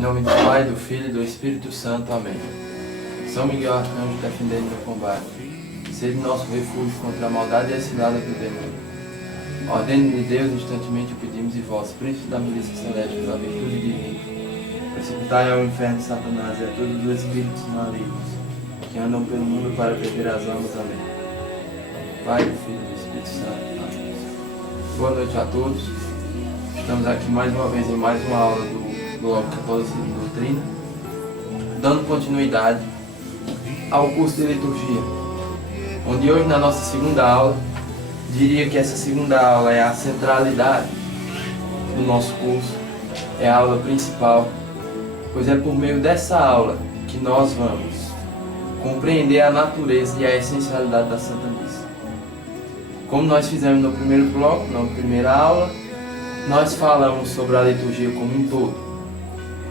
Em nome do Pai, do Filho e do Espírito Santo. Amém. São Miguel Arcanjo, defendendo no combate. Sede nosso refúgio contra a maldade e as ciladas do demônio. Ordem de Deus, instantemente o pedimos, e vós, príncipe da milícia celeste, pela virtude divina, precipitai ao inferno Satanás e a todos os espíritos malignos que andam pelo mundo para perder as almas. Amém. Pai, do Filho e do Espírito Santo. Amém. Boa noite a todos. Estamos aqui mais uma vez em mais uma aula do bloco Católicismo e Doutrina, dando continuidade ao curso de liturgia, onde hoje, na nossa segunda aula, diria que essa segunda aula é a centralidade do nosso curso, é a aula principal, pois é por meio dessa aula que nós vamos compreender a natureza e a essencialidade da Santa Missa. Como nós fizemos no primeiro bloco, na primeira aula, nós falamos sobre a liturgia como um todo,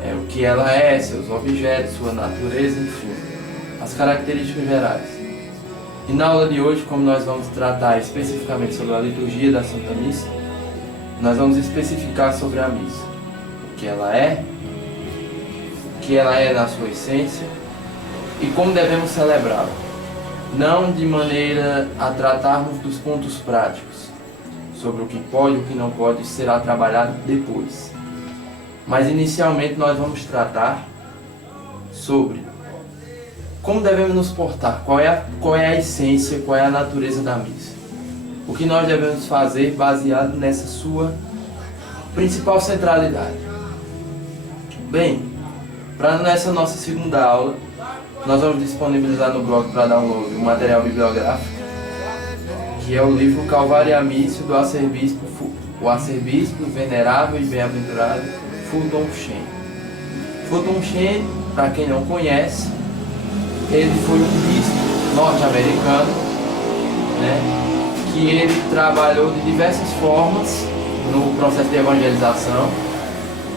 o que ela é, seus objetos, sua natureza, enfim, as características gerais. E na aula de hoje, como nós vamos tratar especificamente sobre a liturgia da Santa Missa, nós vamos especificar sobre a missa, o que ela é na sua essência e como devemos celebrá-la, não de maneira a tratarmos dos pontos práticos, sobre o que pode e o que não pode será trabalhado depois. Mas inicialmente nós vamos tratar sobre como devemos nos portar, qual é a essência, qual é a natureza da missa. O que nós devemos fazer baseado nessa sua principal centralidade. Bem, para nessa nossa segunda aula, nós vamos disponibilizar no blog para download um material bibliográfico, que é o livro Calvário e a Missa do arcebispo venerável e bem-aventurado Fulton Sheen. Fulton Sheen, para quem não conhece, ele foi um bispo norte-americano, que ele trabalhou de diversas formas no processo de evangelização.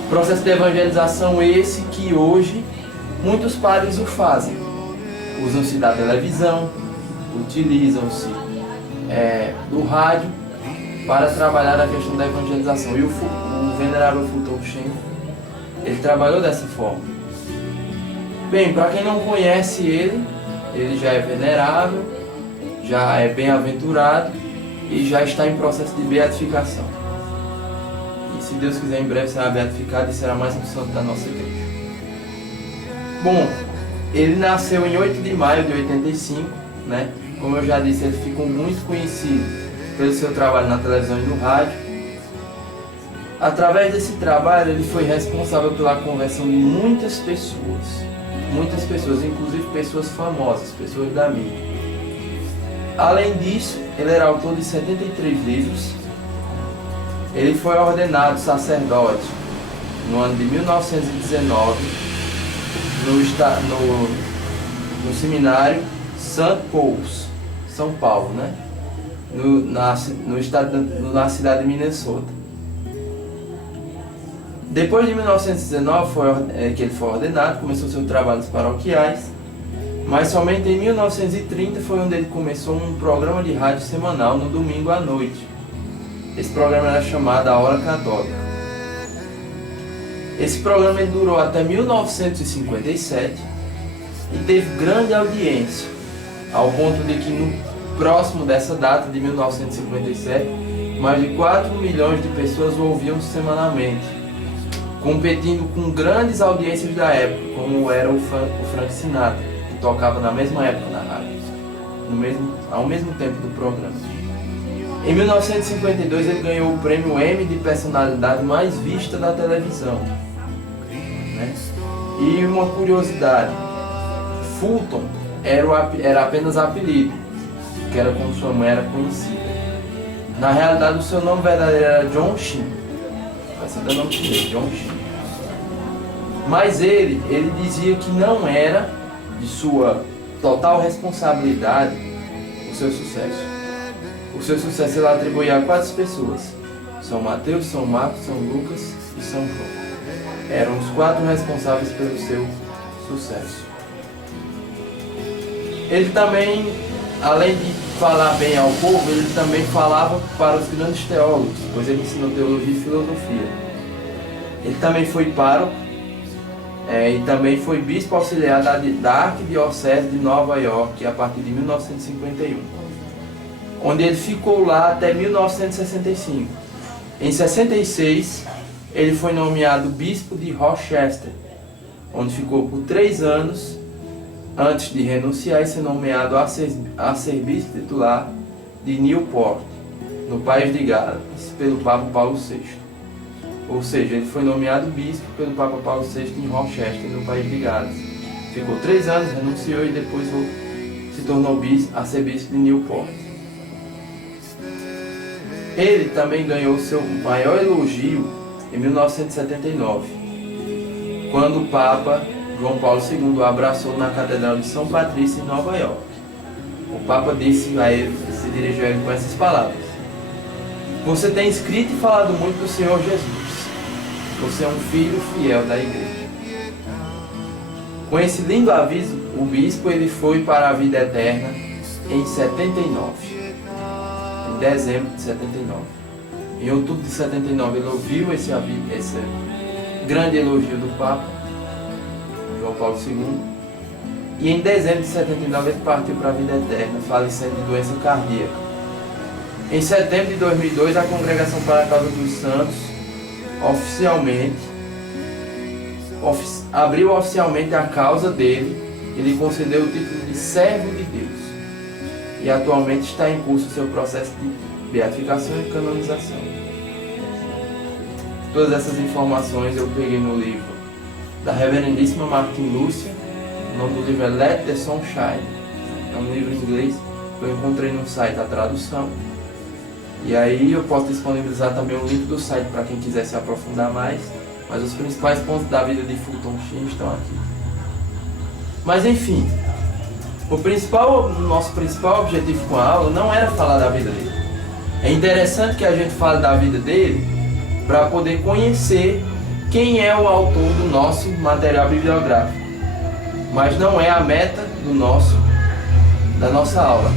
Processo de evangelização esse que hoje muitos padres o fazem. Usam-se da televisão, utilizam-se do rádio para trabalhar a questão da evangelização. E o venerável Fulton Sheen, ele trabalhou dessa forma. Bem, para quem não conhece ele já é venerável, já é bem-aventurado e já está em processo de beatificação. E se Deus quiser, em breve será beatificado e será mais um santo da nossa igreja. Bom, ele nasceu em 8 de maio de 85, Como eu já disse, ele ficou muito conhecido pelo seu trabalho na televisão e no rádio. Através desse trabalho, ele foi responsável pela conversão de muitas pessoas, inclusive pessoas famosas, pessoas da mídia. Além disso, ele era autor de 73 livros. Ele foi ordenado sacerdote no ano de 1919 no seminário St. Paul's, São Paulo, na cidade de Minnesota. Depois de 1919 que ele foi ordenado, começou seus trabalhos paroquiais, mas somente em 1930 foi onde ele começou um programa de rádio semanal no domingo à noite. Esse programa era chamado A Hora Católica. Esse programa durou até 1957 e teve grande audiência, ao ponto de que no próximo dessa data de 1957, mais de 4 milhões de pessoas o ouviam semanalmente, competindo com grandes audiências da época, como era o Frank Sinatra, que tocava na mesma época na rádio, ao mesmo tempo do programa. Em 1952 ele ganhou o prêmio Emmy de personalidade mais vista da televisão. E uma curiosidade, Fulton era apenas apelido, que era como sua mãe era conhecida. Na realidade, o seu nome verdadeiro era John Sheen. Esse é o nome dele, John Sheen. Mas ele dizia que não era de sua total responsabilidade o seu sucesso. O seu sucesso ele atribuía a 4 pessoas: São Mateus, São Marcos, São Lucas e São João. Eram os 4 responsáveis pelo seu sucesso. Ele também, além de falar bem ao povo, ele também falava para os grandes teólogos, pois ele ensinou teologia e filosofia. Ele também foi pároco e também foi bispo auxiliar da Arquidiocese de Nova York a partir de 1951, onde ele ficou lá até 1965. Em 66, ele foi nomeado bispo de Rochester, onde ficou por 3 anos, antes de renunciar e ser nomeado a ser bispo titular de Newport, no país de Gales, pelo Papa Paulo VI. Ou seja, ele foi nomeado bispo pelo Papa Paulo VI em Rochester, no país de Gales. Ficou 3 anos, renunciou e depois se tornou a ser bispo de Newport. Ele também ganhou seu maior elogio em 1979, quando o Papa João Paulo II o abraçou na Catedral de São Patrício, em Nova York. O Papa disse a ele, se dirigiu a ele com essas palavras: "Você tem escrito e falado muito do Senhor Jesus. Você é um filho fiel da igreja." Com esse lindo aviso, o bispo ele foi para a vida eterna em 79. Em dezembro de 79. Em outubro de 79 ele ouviu esse grande elogio do Papa João Paulo II, e em dezembro de 79 ele partiu para a vida eterna, falecendo de doença cardíaca. Em setembro de 2002, a Congregação para a Causa dos Santos abriu oficialmente a causa dele e lhe concedeu o título de servo de Deus. E atualmente está em curso o seu processo de beatificação e canonização. Todas essas informações eu peguei no livro da Reverendíssima Martin Lúcia. O nome do livro é Let the Sun Shine. É um livro em inglês que eu encontrei no site a tradução. E aí eu posso disponibilizar também o link do site para quem quiser se aprofundar mais. Mas os principais pontos da vida de Fulton Sheen estão aqui. Mas enfim, nosso principal objetivo com a aula não era falar da vida dele. É interessante que a gente fale da vida dele para poder conhecer quem é o autor do nosso material bibliográfico. Mas não é a meta da nossa aula.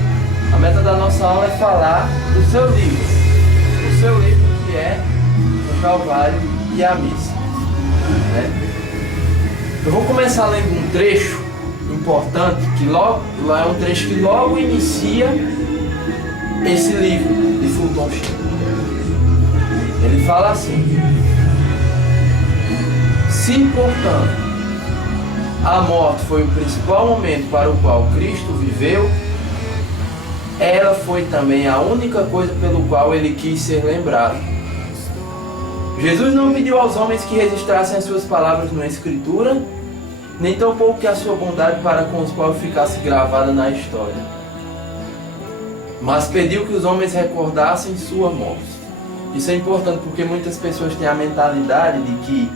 A meta da nossa aula é falar do seu livro. O seu livro que é o Calvário e a Missa. Eu vou começar lendo um trecho importante, é um trecho que logo inicia esse livro de Fulton Sheen. Ele fala assim: "Se, portanto, a morte foi o principal momento para o qual Cristo viveu, ela foi também a única coisa pelo qual ele quis ser lembrado. Jesus não pediu aos homens que registrassem as suas palavras na Escritura, nem tampouco que a sua bondade para com os povos ficasse gravada na história, mas pediu que os homens recordassem sua morte." Isso é importante porque muitas pessoas têm a mentalidade de que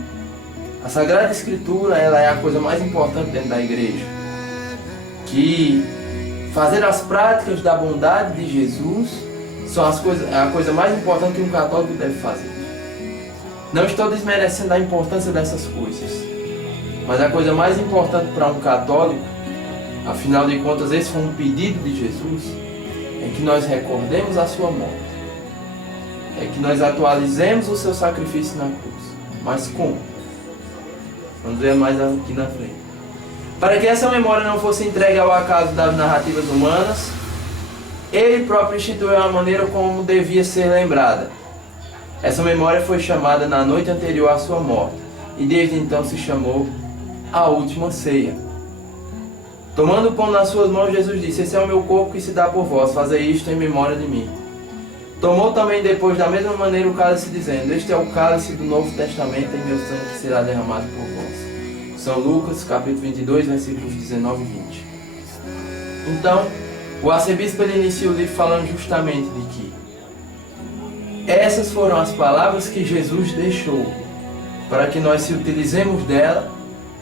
a Sagrada Escritura ela é a coisa mais importante dentro da igreja, que fazer as práticas da bondade de Jesus são a coisa mais importante que um católico deve fazer. Não estou desmerecendo a importância dessas coisas, mas a coisa mais importante para um católico, afinal de contas esse foi um pedido de Jesus, é que nós recordemos a sua morte, é que nós atualizemos o seu sacrifício na cruz. Mas como? Vamos ver mais aqui na frente. Para que essa memória não fosse entregue ao acaso das narrativas humanas, ele próprio instituiu a maneira como devia ser lembrada. Essa memória foi chamada na noite anterior à sua morte, e desde então se chamou a última ceia. Tomando o pão nas suas mãos, Jesus disse: "Esse é o meu corpo que se dá por vós, fazei isto em memória de mim." Tomou também depois da mesma maneira o cálice, dizendo: "Este é o cálice do Novo Testamento em meu sangue que será derramado por vós." São Lucas, capítulo 22, versículos 19 e 20. Então, o arcebispo ele inicia o livro falando justamente de que essas foram as palavras que Jesus deixou para que nós se utilizemos dela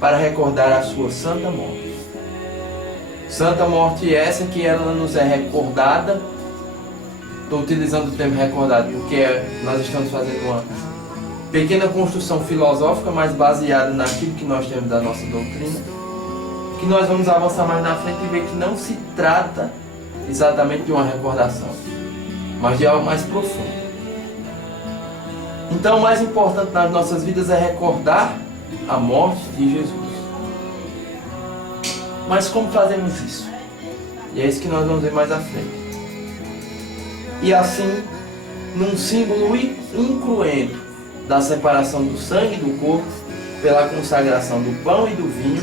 para recordar a sua santa morte. Santa morte essa que ela nos é recordada. Estou utilizando o termo recordado porque nós estamos fazendo uma pequena construção filosófica, mas baseada naquilo que nós temos da nossa doutrina, que nós vamos avançar mais na frente e ver que não se trata exatamente de uma recordação, mas de algo mais profundo. Então o mais importante nas nossas vidas é recordar a morte de Jesus. Mas como fazemos isso? E é isso que nós vamos ver mais à frente. E assim, num símbolo incruento da separação do sangue e do corpo, pela consagração do pão e do vinho,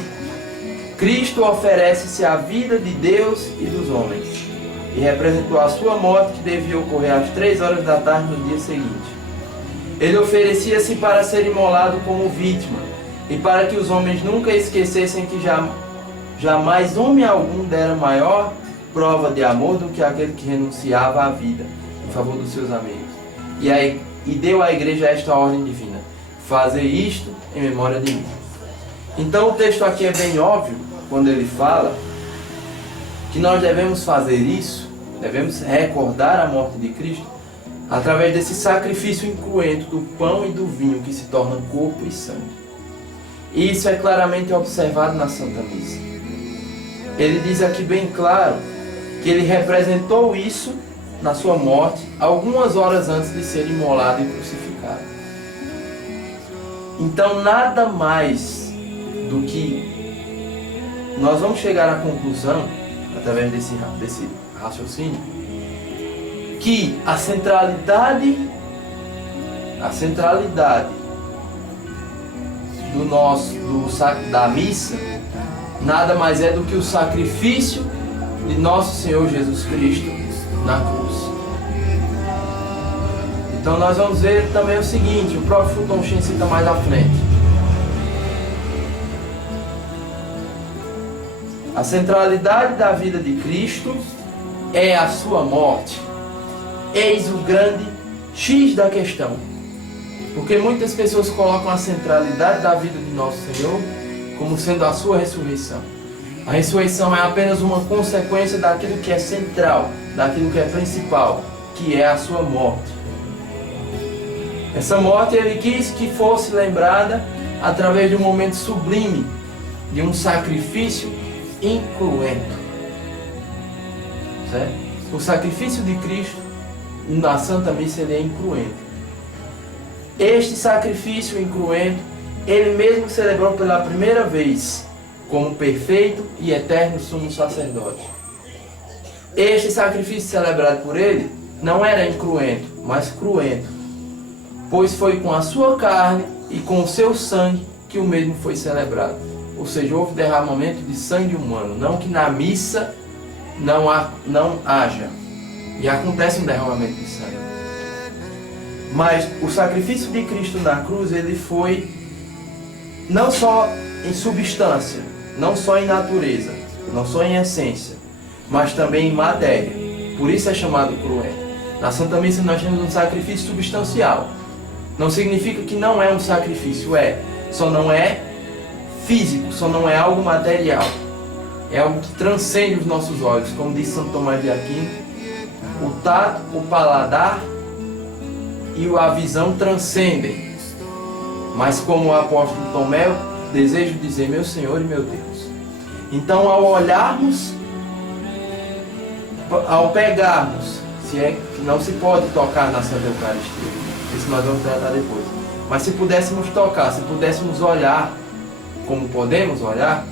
Cristo oferece-se à vida de Deus e dos homens, e representou a sua morte, que devia ocorrer às 3 horas da tarde no dia seguinte. Ele oferecia-se para ser imolado como vítima, e para que os homens nunca esquecessem que jamais homem algum dera maior prova de amor do que aquele que renunciava à vida em favor dos seus amigos. E deu à igreja esta ordem divina: fazer isto em memória de mim. Então o texto aqui é bem óbvio quando ele fala que nós devemos fazer isso, devemos recordar a morte de Cristo através desse sacrifício incruento do pão e do vinho que se tornam corpo e sangue. E isso é claramente observado na Santa Missa. Ele diz aqui bem claro que ele representou isso na sua morte algumas horas antes de ser imolado e crucificado. Então nada mais do que nós vamos chegar à conclusão, através desse raciocínio, que a centralidade da missa nada mais é do que o sacrifício de nosso Senhor Jesus Cristo na cruz. Então nós vamos ver também o seguinte, o próprio Fulton Sheen cita mais à frente. A centralidade da vida de Cristo é a sua morte. Eis o grande X da questão. Porque muitas pessoas colocam a centralidade da vida de nosso Senhor como sendo a sua ressurreição. A ressurreição é apenas uma consequência daquilo que é central, daquilo que é principal, que é a sua morte. Essa morte ele quis que fosse lembrada através de um momento sublime, de um sacrifício incruento. Certo? O sacrifício de Cristo na Santa Missa ele é incruento. Este sacrifício incruento, ele mesmo celebrou pela primeira vez como perfeito e eterno sumo sacerdote. Este sacrifício celebrado por ele não era incruento, mas cruento, pois foi com a sua carne e com o seu sangue que o mesmo foi celebrado. Ou seja, houve derramamento de sangue humano, não que na missa não haja, e acontece um derramamento de sangue. Mas o sacrifício de Cristo na cruz, ele foi não só em substância, não só em natureza, não só em essência, mas também em matéria. Por isso é chamado cruento. Na Santa Missa nós temos um sacrifício substancial. Não significa que não é um sacrifício, só não é físico, só não é algo material. É algo que transcende os nossos olhos, como diz Santo Tomás de Aquino. O tato, o paladar e a visão transcendem. Mas como o apóstolo Tomé, eu desejo dizer meu Senhor e meu Deus. Então ao olharmos, ao pegarmos, se é que não se pode tocar na Santa Eucaristia, isso nós vamos tratar depois. Mas se pudéssemos tocar, se pudéssemos olhar como podemos olhar,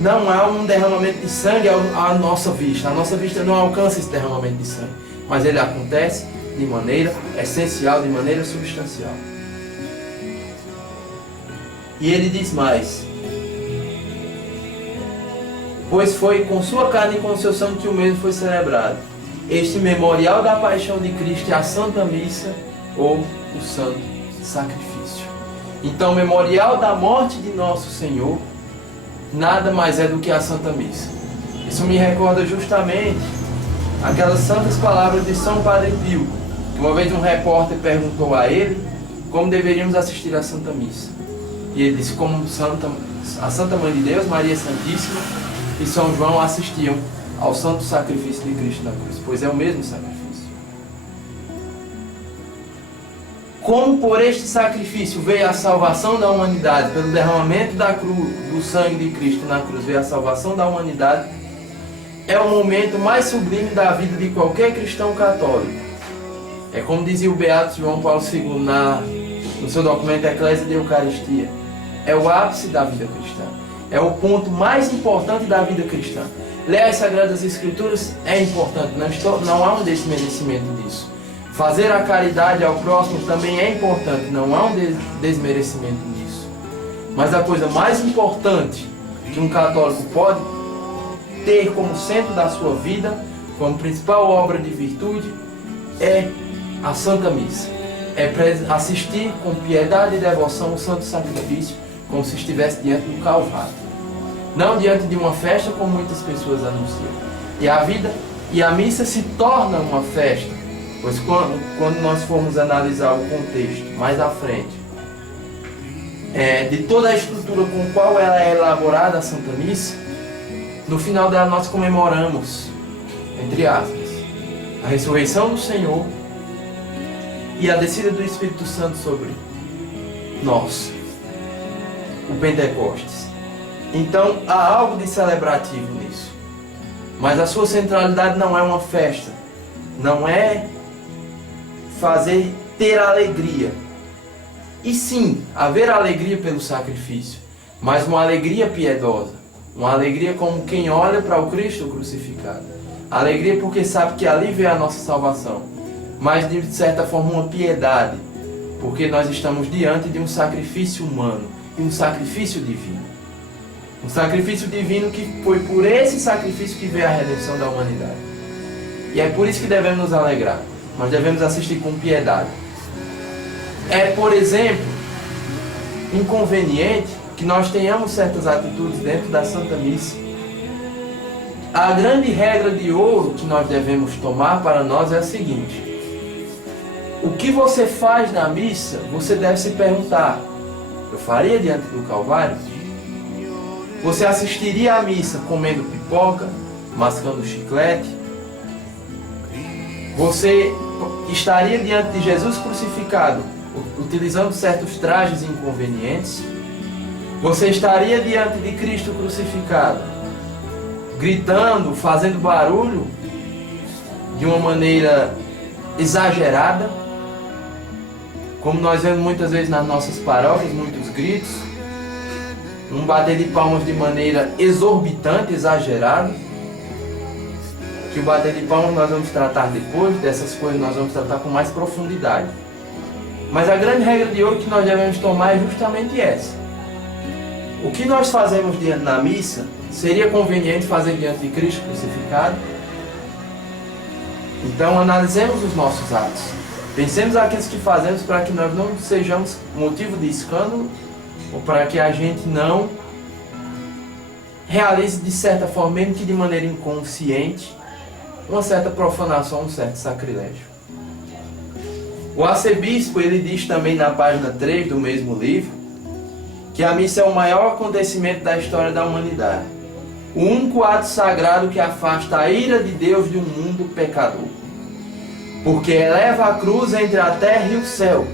não há um derramamento de sangue à nossa vista. A nossa vista não alcança esse derramamento de sangue, mas ele acontece de maneira essencial, de maneira substancial. E ele diz mais: pois foi com sua carne e com seu sangue que o mesmo foi celebrado. Este memorial da paixão de Cristo é a Santa Missa ou o Santo Sacrifício. Então, o memorial da morte de nosso Senhor nada mais é do que a Santa Missa. Isso me recorda justamente aquelas santas palavras de São Padre Pio, que uma vez um repórter perguntou a ele como deveríamos assistir à Santa Missa. E ele disse como a Santa Mãe de Deus, Maria Santíssima e São João assistiam ao santo sacrifício de Cristo na cruz, pois é o mesmo sacrifício. Como por este sacrifício veio a salvação da humanidade, pelo derramamento do sangue de Cristo na cruz veio a salvação da humanidade, é o momento mais sublime da vida de qualquer cristão católico. É como dizia o Beato João Paulo II no seu documento Eclésia de Eucaristia. É o ápice da vida cristã. É o ponto mais importante da vida cristã. Ler as Sagradas Escrituras é importante, não há um desmerecimento disso. Fazer a caridade ao próximo também é importante, não há um desmerecimento disso. Mas a coisa mais importante que um católico pode ter como centro da sua vida, como principal obra de virtude, é a Santa Missa. É assistir com piedade e devoção o Santo Sacrifício, como se estivesse diante do Calvário. Não diante de uma festa, como muitas pessoas anunciam. E a missa se torna uma festa, pois quando nós formos analisar o contexto mais à frente, de toda a estrutura com qual ela é elaborada, a Santa Missa, no final dela nós comemoramos, entre aspas, a ressurreição do Senhor e a descida do Espírito Santo sobre nós, o Pentecostes. Então há algo de celebrativo nisso. Mas a sua centralidade não é uma festa. Não é ter alegria. E sim, haver alegria pelo sacrifício. Mas uma alegria piedosa. Uma alegria como quem olha para o Cristo crucificado. Alegria porque sabe que ali vem a nossa salvação. Mas de certa forma uma piedade. Porque nós estamos diante de um sacrifício humano e um sacrifício divino. Um sacrifício divino que foi por esse sacrifício que veio a redenção da humanidade. E é por isso que devemos nos alegrar. Nós devemos assistir com piedade. É, por exemplo, inconveniente que nós tenhamos certas atitudes dentro da Santa Missa. A grande regra de ouro que nós devemos tomar para nós é a seguinte: o que você faz na missa, você deve se perguntar: eu faria diante do Calvário? Você assistiria à missa comendo pipoca, mascando chiclete? Você estaria diante de Jesus crucificado, utilizando certos trajes inconvenientes? Você estaria diante de Cristo crucificado, gritando, fazendo barulho de uma maneira exagerada, como nós vemos muitas vezes nas nossas paróquias, muitos gritos, um bater de palmas de maneira exorbitante, exagerada, que o bater de palmas nós vamos tratar depois, dessas coisas nós vamos tratar com mais profundidade. Mas a grande regra de ouro que nós devemos tomar é justamente essa. O que nós fazemos na missa, seria conveniente fazer diante de Cristo crucificado? Então analisemos os nossos atos. Pensemos aqueles que fazemos para que nós não sejamos motivo de escândalo, ou para que a gente não realize de certa forma, mesmo que de maneira inconsciente, uma certa profanação, um certo sacrilégio. O arcebispo, ele diz também na página 3 do mesmo livro, que a missa é o maior acontecimento da história da humanidade. O único ato sagrado que afasta a ira de Deus de um mundo pecador. Porque eleva a cruz entre a terra e o céu,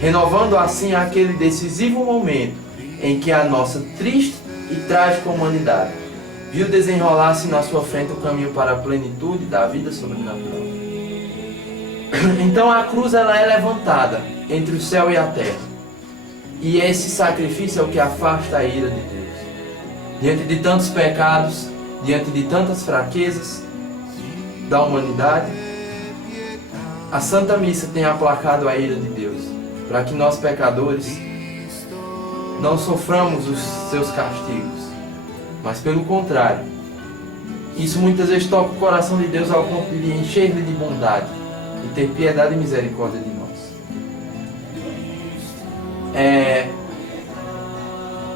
renovando assim aquele decisivo momento em que a nossa triste e trágica humanidade viu desenrolar-se na sua frente o caminho para a plenitude da vida sobrenatural. Então a cruz ela é levantada entre o céu e a terra. E esse sacrifício é o que afasta a ira de Deus. Diante de tantos pecados, diante de tantas fraquezas da humanidade, a Santa Missa tem aplacado a ira de Deus, para que nós pecadores não soframos os seus castigos, mas pelo contrário, isso muitas vezes toca o coração de Deus ao ponto de encher-lhe de bondade e ter piedade e misericórdia de nós.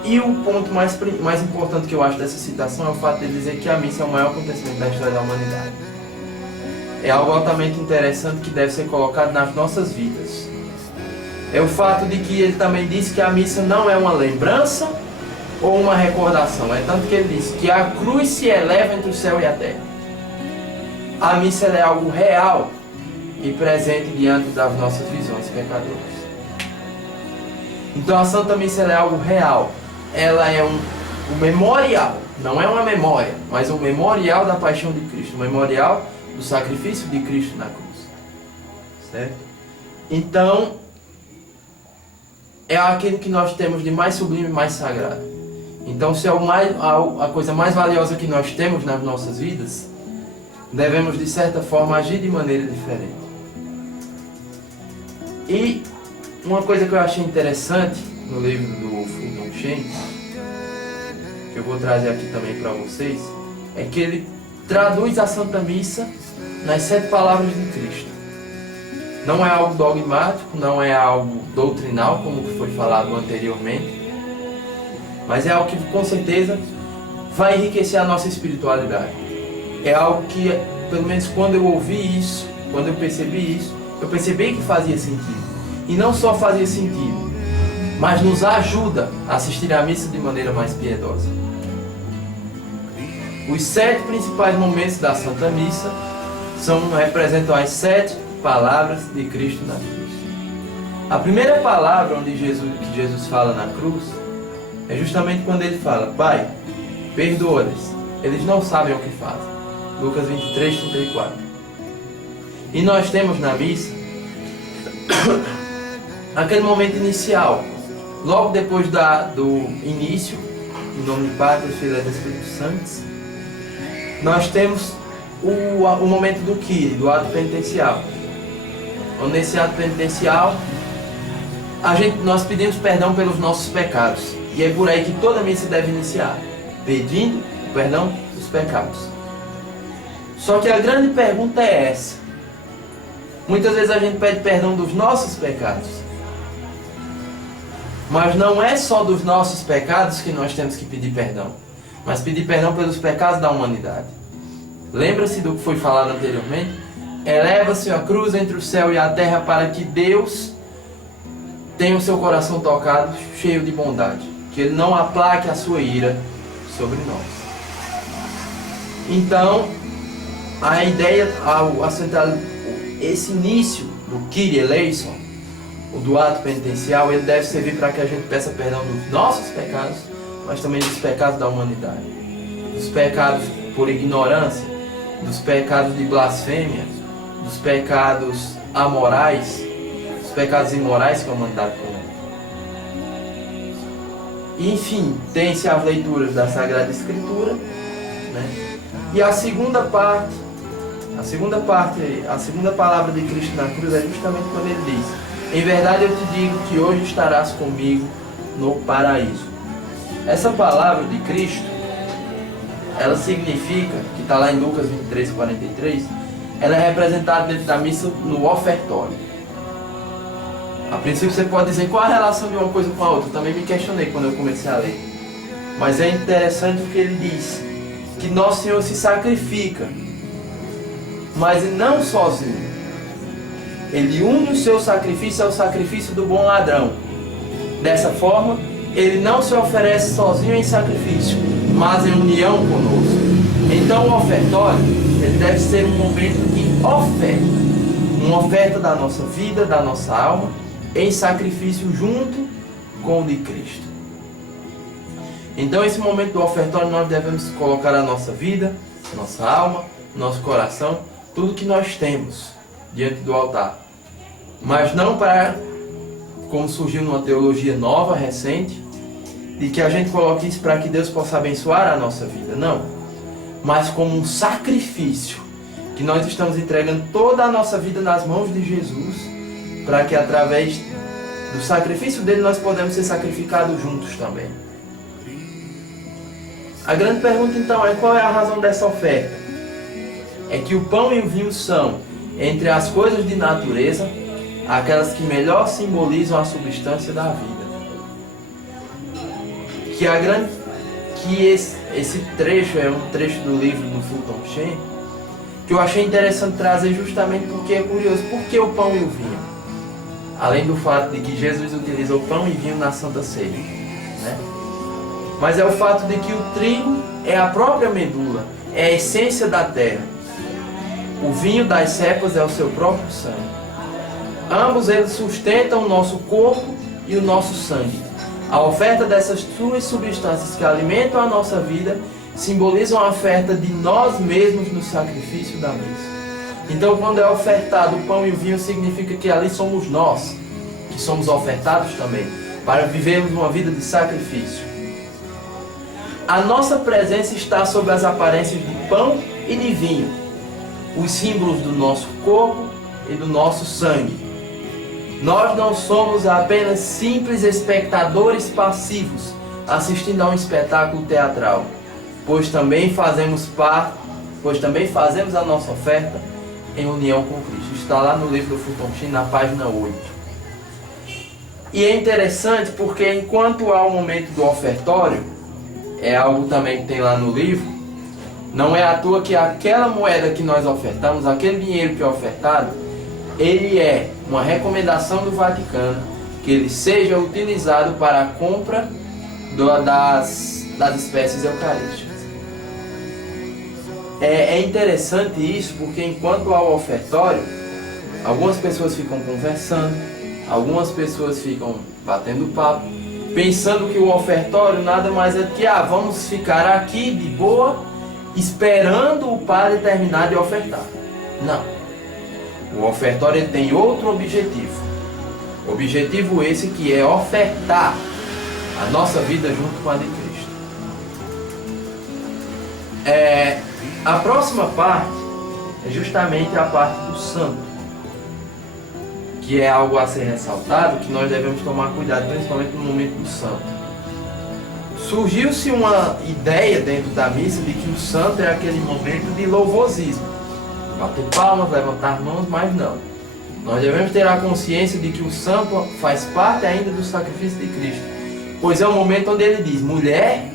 E o ponto mais importante que eu acho dessa citação é o fato de dizer que a missa é o maior acontecimento da história da humanidade. É algo altamente interessante que deve ser colocado nas nossas vidas. É o fato de que ele também diz que a missa não é uma lembrança ou uma recordação. É tanto que ele diz que a cruz se eleva entre o céu e a terra. A missa é algo real e presente diante das nossas visões pecadoras. Então a Santa Missa é algo real. Ela é um memorial, não é uma memória, mas um memorial da paixão de Cristo, um memorial do sacrifício de Cristo na cruz. Certo? Então, é aquilo que nós temos de mais sublime e mais sagrado. Então, se é a coisa mais valiosa que nós temos nas nossas vidas, devemos, de certa forma, agir de maneira diferente. E uma coisa que eu achei interessante no livro do Fulton Sheen, que eu vou trazer aqui também para vocês, é que ele traduz a Santa Missa nas 7 palavras de Cristo. Não é algo dogmático, não é algo doutrinal, como foi falado anteriormente, mas é algo que com certeza vai enriquecer a nossa espiritualidade. É algo que, pelo menos quando eu ouvi isso, quando eu percebi que fazia sentido. E não só fazia sentido, mas nos ajuda a assistir à missa de maneira mais piedosa. Os 7 principais momentos da Santa Missa representam as 7 palavras de Cristo na cruz. A primeira palavra que Jesus fala na cruz é justamente quando ele fala: Pai, perdoa-lhes, eles não sabem o que fazem. Lucas 23, 34. E nós temos na missa aquele momento inicial, logo depois do início, em nome do Pai, do Filho e do Espírito Santo, nós temos o momento do Kyrie, do ato penitencial. Onde nesse ato penitencial nós pedimos perdão pelos nossos pecados. E é por aí que toda missa deve iniciar, pedindo o perdão dos pecados. Só que a grande pergunta é essa. Muitas vezes a gente pede perdão dos nossos pecados. Mas não é só dos nossos pecados que nós temos que pedir perdão, mas pedir perdão pelos pecados da humanidade. Lembra-se do que foi falado anteriormente? Eleva-se a cruz entre o céu e a terra para que Deus tenha o seu coração tocado, cheio de bondade. Que Ele não aplaque a sua ira sobre nós. Então, a ideia, esse início do Kyrie eleison, do ato penitencial, ele deve servir para que a gente peça perdão dos nossos pecados, mas também dos pecados da humanidade. Dos pecados por ignorância, dos pecados de blasfêmia, dos pecados amorais, dos pecados imorais que a humanidade comete. Enfim, tem-se as leituras da Sagrada Escritura, né? E a segunda palavra de Cristo na cruz é justamente quando ele diz: em verdade eu te digo que hoje estarás comigo no paraíso. Essa palavra de Cristo, ela significa, que está lá em Lucas 23, 43, ela é representada dentro da missa no ofertório. A princípio você pode dizer qual a relação de uma coisa com a outra. Eu também me questionei quando eu comecei a ler. Mas é interessante o que ele diz, que Nosso Senhor se sacrifica, mas não sozinho. Ele une o seu sacrifício ao sacrifício do bom ladrão. Dessa forma, ele não se oferece sozinho em sacrifício, mas em união conosco. Então o ofertório, ele deve ser um momento de oferta. Uma oferta da nossa vida, da nossa alma, em sacrifício junto com o de Cristo. Então esse momento do ofertório nós devemos colocar a nossa vida, nossa alma, nosso coração, tudo que nós temos diante do altar. Mas não para, como surgiu numa teologia nova, recente, de que a gente coloque isso para que Deus possa abençoar a nossa vida. Não. Mas como um sacrifício, que nós estamos entregando toda a nossa vida nas mãos de Jesus, para que através do sacrifício dele nós podemos ser sacrificados juntos também. A grande pergunta então é: qual é a razão dessa oferta? É que o pão e o vinho são, entre as coisas de natureza, aquelas que melhor simbolizam a substância da vida. Esse trecho é um trecho do livro do Fulton Sheen, que eu achei interessante trazer justamente porque é curioso. Por que o pão e o vinho? Além do fato de que Jesus utilizou pão e vinho na Santa Ceia, né? Mas é o fato de que o trigo é a própria medula, é a essência da terra. O vinho das cepas é o seu próprio sangue. Ambos eles sustentam o nosso corpo e o nosso sangue. A oferta dessas duas substâncias que alimentam a nossa vida simbolizam a oferta de nós mesmos no sacrifício da missa. Então, quando é ofertado o pão e o vinho, significa que ali somos nós, que somos ofertados também, para vivermos uma vida de sacrifício. A nossa presença está sob as aparências de pão e de vinho, os símbolos do nosso corpo e do nosso sangue. Nós não somos apenas simples espectadores passivos assistindo a um espetáculo teatral, pois também fazemos a nossa oferta em união com Cristo. Está lá no livro do Fulton Sheen, na página 8. E é interessante porque enquanto há o momento do ofertório, é algo também que tem lá no livro, não é à toa que aquela moeda que nós ofertamos, aquele dinheiro que é ofertado, ele é uma recomendação do Vaticano que ele seja utilizado para a compra das espécies eucarísticas. É interessante isso porque enquanto há o ofertório, algumas pessoas ficam conversando, algumas pessoas ficam batendo papo, pensando que o ofertório nada mais é do que vamos ficar aqui de boa, esperando o padre terminar de ofertar. Não. O ofertório ele tem outro objetivo. Objetivo esse que é ofertar a nossa vida junto com a de Cristo. A próxima parte é justamente a parte do santo, que é algo a ser ressaltado, que nós devemos tomar cuidado, principalmente no momento do santo. Surgiu-se uma ideia dentro da missa de que o santo é aquele momento de louvosismo, bater palmas, levantar mãos, mas não. Nós devemos ter a consciência de que o santo faz parte ainda do sacrifício de Cristo, pois é o momento onde ele diz: mulher,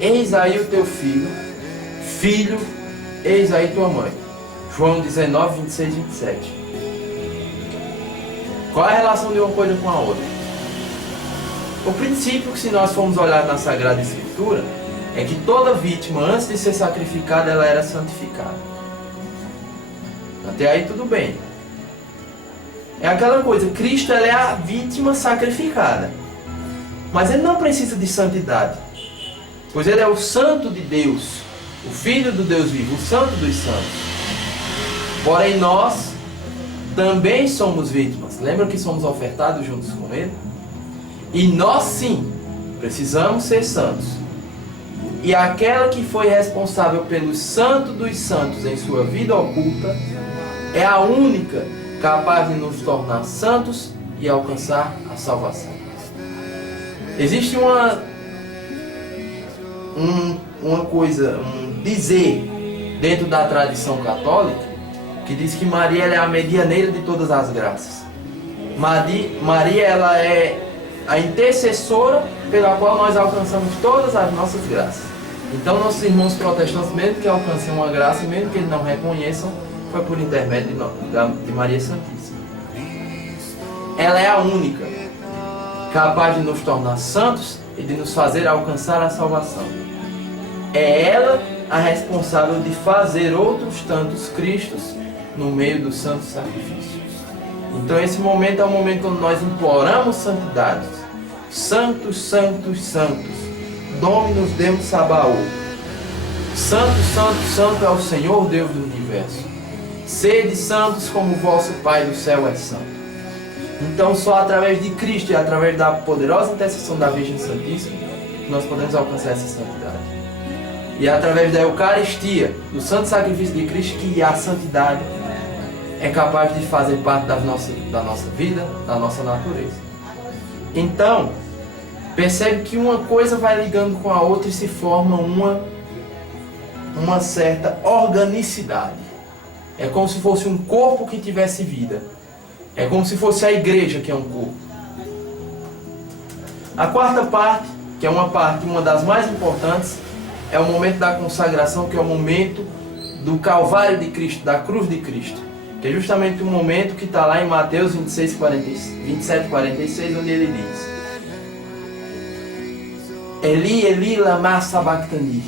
eis aí o teu filho, filho, eis aí tua mãe. João 19, 26, 27. Qual é a relação de uma coisa com a outra? O princípio que, se nós formos olhar na Sagrada Escritura, é que toda vítima, antes de ser sacrificada, ela era santificada. Até aí tudo bem. É aquela coisa, Cristo ele é a vítima sacrificada. Mas ele não precisa de santidade, pois ele é o santo de Deus, o Filho do Deus vivo, o santo dos santos. Porém nós também somos vítimas. Lembra que somos ofertados juntos com ele? E nós sim, precisamos ser santos. E aquela que foi responsável pelo santo dos santos em sua vida oculta, é a única capaz de nos tornar santos e alcançar a salvação. Existe um dizer dentro da tradição católica que diz que Maria ela é a medianeira de todas as graças. Maria ela é a intercessora pela qual nós alcançamos todas as nossas graças. Então nossos irmãos protestantes, mesmo que alcancem uma graça, mesmo que eles não reconheçam, foi por intermédio de Maria Santíssima. Ela é a única capaz de nos tornar santos e de nos fazer alcançar a salvação. É ela a responsável de fazer outros tantos Cristos no meio dos santos sacrifícios. Então esse momento é o momento onde nós imploramos santidade. Santos, santos, santos, Dominus Deus Sabaoth. Santo, santo, santo é o Senhor Deus do universo. Sede santos como o vosso Pai do céu é santo. Então só através de Cristo e através da poderosa intercessão da Virgem Santíssima nós podemos alcançar essa santidade. E é através da Eucaristia, do santo sacrifício de Cristo, que a santidade é capaz de fazer parte da nossa vida, da nossa natureza. Então, percebe que uma coisa vai ligando com a outra e se forma uma certa organicidade. É como se fosse um corpo que tivesse vida. É como se fosse a igreja que é um corpo. A quarta parte, que é uma das mais importantes, é o momento da consagração, que é o momento do Calvário de Cristo, da cruz de Cristo. Que é justamente o momento que está lá em Mateus 27, 46, onde ele diz: Eli, Eli, lama sabachthani.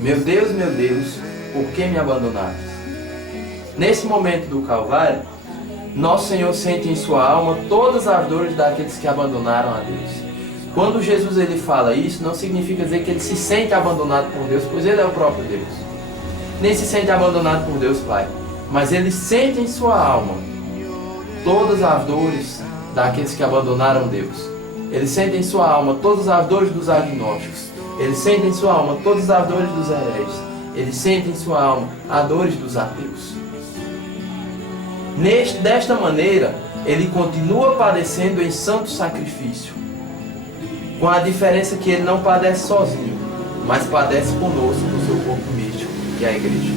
Meu Deus, por que me abandonaste? Nesse momento do Calvário, nosso Senhor sente em sua alma todas as dores daqueles que abandonaram a Deus. Quando Jesus ele fala isso, não significa dizer que ele se sente abandonado por Deus, pois ele é o próprio Deus. Nem se sente abandonado por Deus Pai, mas ele sente em sua alma todas as dores daqueles que abandonaram Deus. Ele sente em sua alma todas as dores dos agnósticos. Ele sente em sua alma todas as dores dos hereges. Ele sente em sua alma as dores dos ateus. Desta maneira, ele continua padecendo em santo sacrifício. Com a diferença que ele não padece sozinho, mas padece conosco no seu corpo místico, que é a igreja.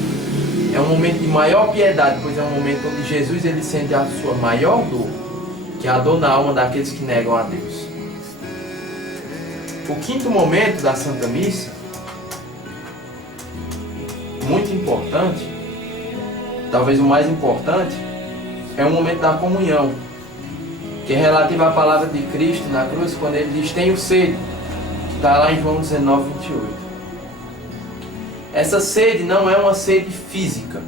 É um momento de maior piedade, pois é um momento onde Jesus ele sente a sua maior dor, que é a dor na alma daqueles que negam a Deus. O quinto momento da Santa Missa, muito importante, talvez o mais importante, é o momento da comunhão, que é relativo à palavra de Cristo na cruz, quando ele diz: tenho sede, que está lá em João 19, 28. Essa sede não é uma sede física,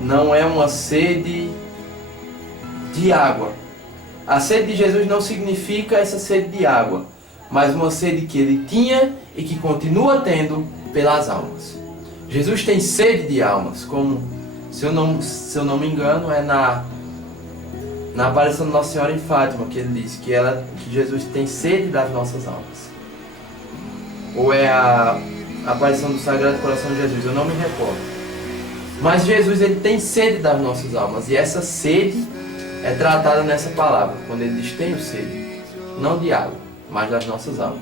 não é uma sede de água. A sede de Jesus não significa essa sede de água, mas uma sede que ele tinha e que continua tendo pelas almas. Jesus tem sede de almas, como, se eu não me engano, é na aparição de Nossa Senhora em Fátima, que ele diz que Jesus tem sede das nossas almas. Ou é a aparição do Sagrado Coração de Jesus, eu não me recordo. Mas Jesus ele tem sede das nossas almas, e essa sede é tratada nessa palavra, quando ele diz tenho sede, não de água, mas das nossas almas.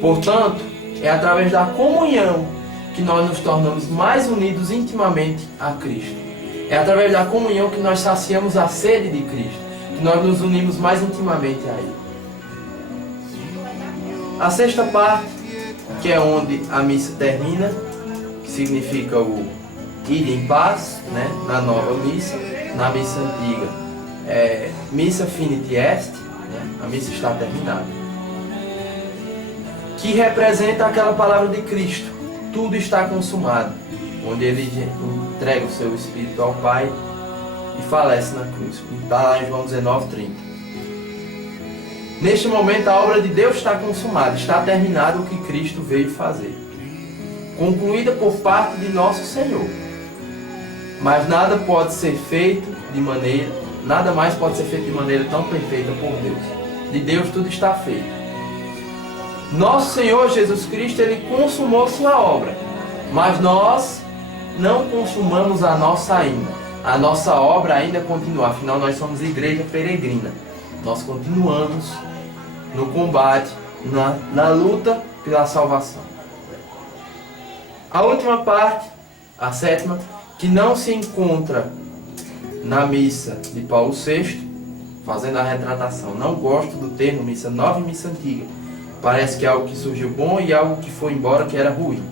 Portanto, é através da comunhão que nós nos tornamos mais unidos intimamente a Cristo. É através da comunhão que nós saciamos a sede de Cristo, que nós nos unimos mais intimamente a Ele. A sexta parte, que é onde a missa termina, que significa o ir em paz, né? Na nova missa, na missa antiga, missa finit est, né? A missa está terminada, que representa aquela palavra de Cristo: tudo está consumado, onde ele entrega o seu Espírito ao Pai e falece na cruz. Está lá em João 19, 30. Neste momento a obra de Deus está consumada, está terminado o que Cristo veio fazer, concluída por parte de nosso Senhor. Mas nada mais pode ser feito de maneira tão perfeita por Deus. De Deus tudo está feito. Nosso Senhor Jesus Cristo, ele consumou sua obra, mas nós não consumamos a nossa ainda. A nossa obra ainda continua, afinal nós somos igreja peregrina. Nós continuamos no combate, na luta pela salvação. A última parte, a sétima, que não se encontra na missa de Paulo VI, fazendo a retratação. Não gosto do termo missa nova e missa antiga. Parece que é algo que surgiu bom e algo que foi embora que era ruim.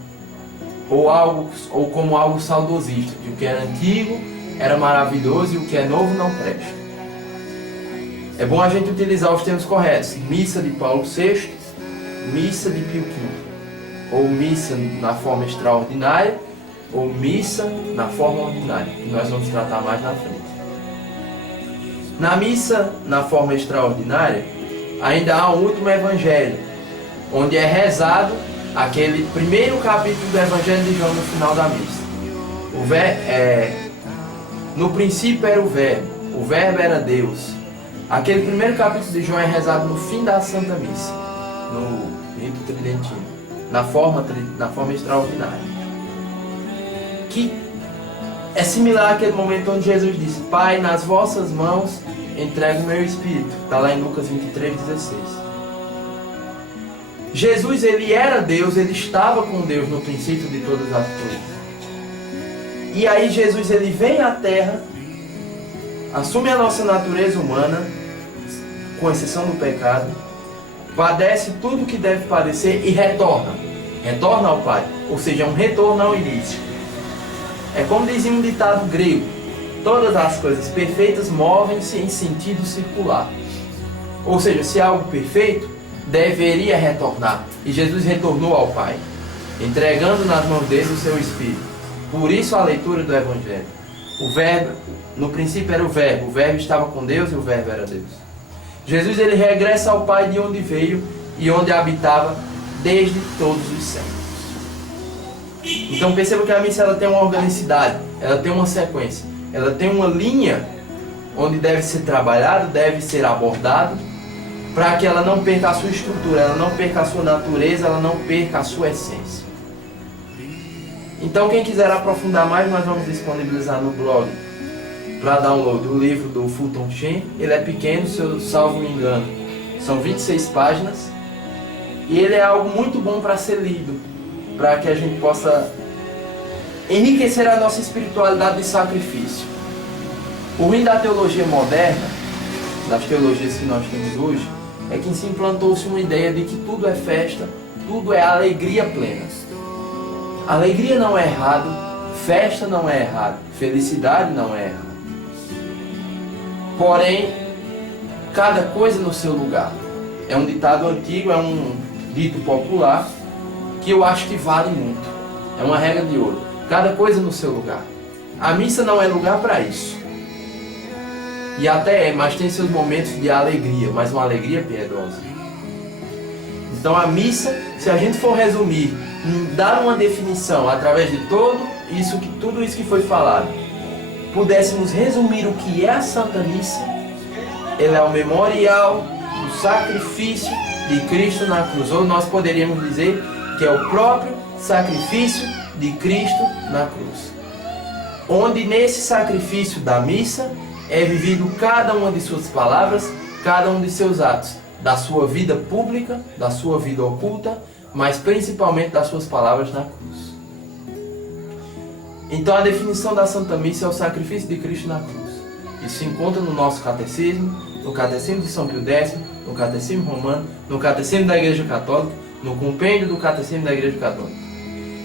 Ou como algo saudosista, que o que era antigo era maravilhoso e o que é novo não presta. É bom a gente utilizar os termos corretos: missa de Paulo VI, missa de Pio V, ou missa na forma extraordinária, ou missa na forma ordinária, que nós vamos tratar mais na frente. Na missa na forma extraordinária, ainda há um último evangelho, onde é rezado aquele primeiro capítulo do Evangelho de João no final da missa. No princípio era o Verbo era Deus. Aquele primeiro capítulo de João é rezado no fim da Santa Missa, no rito tridentino, na forma extraordinária, que é similar àquele momento onde Jesus disse: Pai, nas vossas mãos entrego o meu espírito. Está lá em Lucas 23, 16. Jesus, ele era Deus, ele estava com Deus no princípio de todas as coisas. E aí Jesus, ele vem à Terra, assume a nossa natureza humana, com exceção do pecado, padece tudo o que deve padecer e retorna ao Pai, ou seja, um retorno ao início. É como dizia um ditado grego: todas as coisas perfeitas movem-se em sentido circular. Ou seja, se algo perfeito, deveria retornar. E Jesus retornou ao Pai, entregando nas mãos dele o seu Espírito. Por isso a leitura do Evangelho. O Verbo, no princípio era o Verbo estava com Deus e o Verbo era Deus. Jesus, ele regressa ao Pai de onde veio e onde habitava desde todos os séculos. Então perceba que a missa ela tem uma organicidade, ela tem uma sequência, ela tem uma linha onde deve ser trabalhado, deve ser abordado, para que ela não perca a sua estrutura, ela não perca a sua natureza, ela não perca a sua essência. Então quem quiser aprofundar mais, nós vamos disponibilizar no blog para download o livro do Fulton Sheen. Ele é pequeno, se eu salvo me engano, são 26 páginas. E ele é algo muito bom para ser lido, para que a gente possa enriquecer a nossa espiritualidade de sacrifício. O ruim da teologia moderna, das teologias que nós temos hoje, é que se implantou-se uma ideia de que tudo é festa, tudo é alegria plena. Alegria não é errado, festa não é errado, felicidade não é errado. Porém, cada coisa no seu lugar. É um ditado antigo, é um dito popular, que eu acho que vale muito. É uma regra de ouro. Cada coisa no seu lugar. A missa não é lugar para isso. E até é, mas tem seus momentos de alegria, mas uma alegria piedosa. Então a missa, se a gente for resumir, dar uma definição através de tudo isso que foi falado, pudéssemos resumir o que é a Santa Missa, ela é o memorial do sacrifício de Cristo na cruz. Ou nós poderíamos dizer que é o próprio sacrifício de Cristo na cruz. Onde nesse sacrifício da missa é vivido cada uma de suas palavras, cada um de seus atos, da sua vida pública, da sua vida oculta, mas principalmente das suas palavras na cruz. Então a definição da Santa Missa é o sacrifício de Cristo na cruz. Isso se encontra no nosso catecismo, no Catecismo de São Pio X, no Catecismo Romano, no Catecismo da Igreja Católica, no Compêndio do Catecismo da Igreja Católica.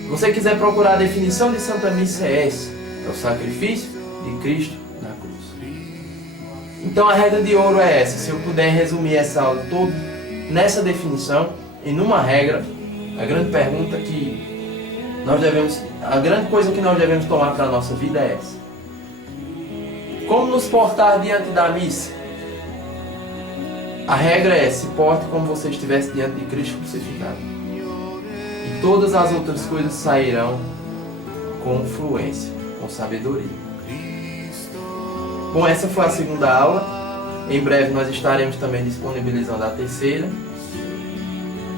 Se você quiser procurar a definição de Santa Missa, é essa: é o sacrifício de Cristo na cruz. Então a regra de ouro é essa. Se eu puder resumir essa aula toda nessa definição e numa regra, a grande pergunta que nós devemos, a grande coisa que nós devemos tomar para a nossa vida é essa: como nos portar diante da missa? A regra é: se porte como você estivesse diante de Cristo crucificado. E todas as outras coisas sairão com fluência, com sabedoria. Bom, essa foi a segunda aula. Em breve nós estaremos também disponibilizando a terceira.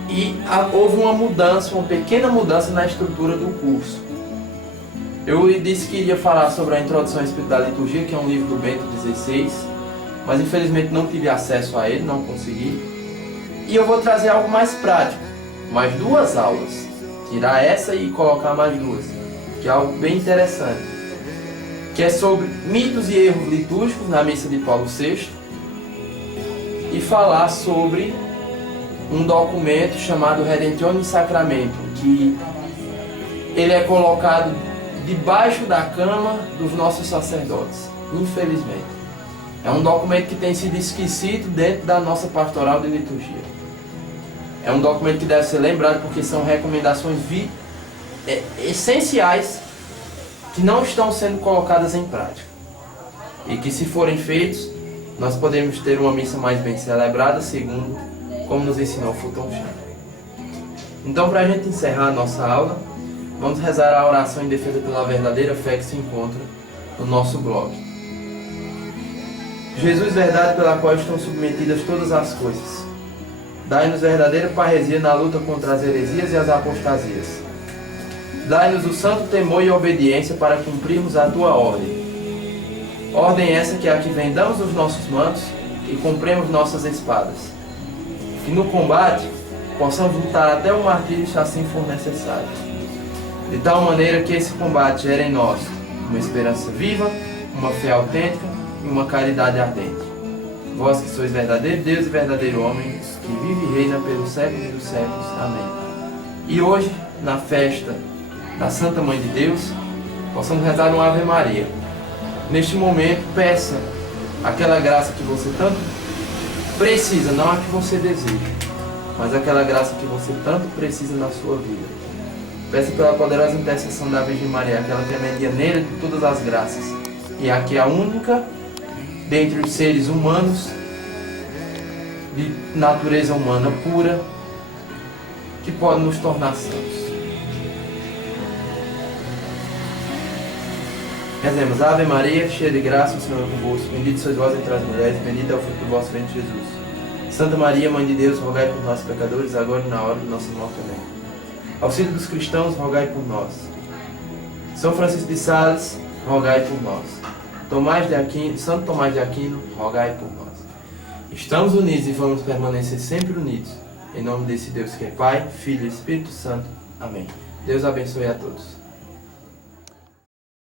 E houve uma mudança, uma pequena mudança na estrutura do curso. Eu disse que iria falar sobre a Introdução ao Espírito da Liturgia, que é um livro do Bento XVI, mas infelizmente não tive acesso a ele, não consegui. E eu vou trazer algo mais prático, mais 2 aulas, tirar essa e colocar mais 2, que é algo bem interessante, que é sobre mitos e erros litúrgicos na missa de Paulo VI, e falar sobre um documento chamado Redemptionis Sacramentum, que ele é colocado debaixo da cama dos nossos sacerdotes, infelizmente. É um documento que tem sido esquecido dentro da nossa pastoral de liturgia. É um documento que deve ser lembrado porque são recomendações essenciais que não estão sendo colocadas em prática. E que, se forem feitos, nós podemos ter uma missa mais bem celebrada, segundo como nos ensinou Fulton Sheen. Então, para a gente encerrar a nossa aula, vamos rezar a oração em defesa pela verdadeira fé que se encontra no nosso blog. Jesus, verdade pela qual estão submetidas todas as coisas, dai-nos verdadeira parresia na luta contra as heresias e as apostasias. Dai-nos o santo temor e obediência para cumprirmos a tua ordem. Ordem essa que é a que vendamos os nossos mantos e compremos nossas espadas. E no combate possamos lutar até o martírio, se assim for necessário. De tal maneira que esse combate gere em nós uma esperança viva, uma fé autêntica e uma caridade ardente. Vós que sois verdadeiro Deus e verdadeiro homem, que vive e reina pelos séculos dos séculos. Amém. E hoje, na festa da Santa Mãe de Deus, possamos rezar uma Ave Maria. Neste momento, peça aquela graça que você tanto precisa, não a que você deseja, mas aquela graça que você tanto precisa na sua vida. Peça pela poderosa intercessão da Virgem Maria, aquela que é medianeira de todas as graças, e a que é a única dentre os seres humanos de natureza humana pura que pode nos tornar santos. Rezemos: Ave Maria, cheia de graça, o Senhor é convosco. Bendito sois vós entre as mulheres, bendito é o fruto do vosso ventre, Jesus. Santa Maria, Mãe de Deus, rogai por nós pecadores, agora e na hora de nossa morte. Amém. Auxílio dos cristãos, rogai por nós. São Francisco de Sales, rogai por nós. Santo Tomás de Aquino, rogai por nós. Estamos unidos e vamos permanecer sempre unidos. Em nome desse Deus que é Pai, Filho e Espírito Santo. Amém. Deus abençoe a todos.